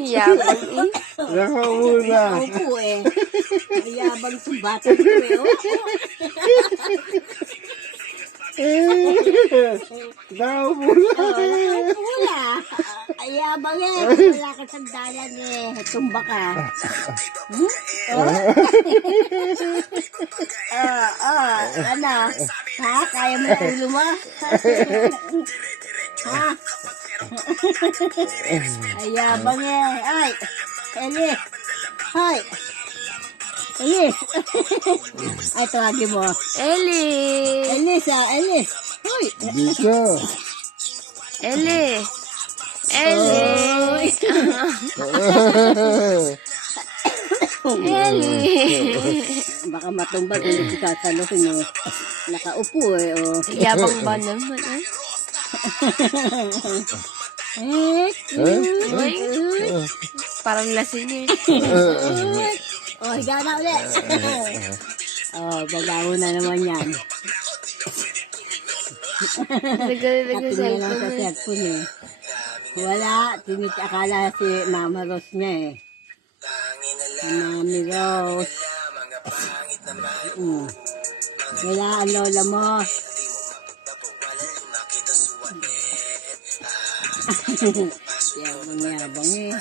Yabang eh. Naka muna. Opo eh. Mayabang itong bata ko eh. Naka muna. Wala. Ayabang eh. Wala ka sandalan eh. Tumba ka. Ano? Ha? Kaya mo na ulo mo? Ha? Ayabang eh. Ay. Eli. Hoy. Eli. Ay, tawagin mo. Eli. Elis ah. Elis. Hoy. Dito. Eli. Eli. Eli. Baka matumba kung hindi sasaluhin mo. Nakaupo eh. Oh. Yabang ba naman eh? Uy. Parang lasing eh. Oh, higa na ulit. Oh, babaho na naman yan. Nagalilag At sa tingnan lang sa cellphone eh. cellphone eh. Wala. Akala si Mama Rose niya eh. Mami Rose. Wala ang lola mo. Yabang eh.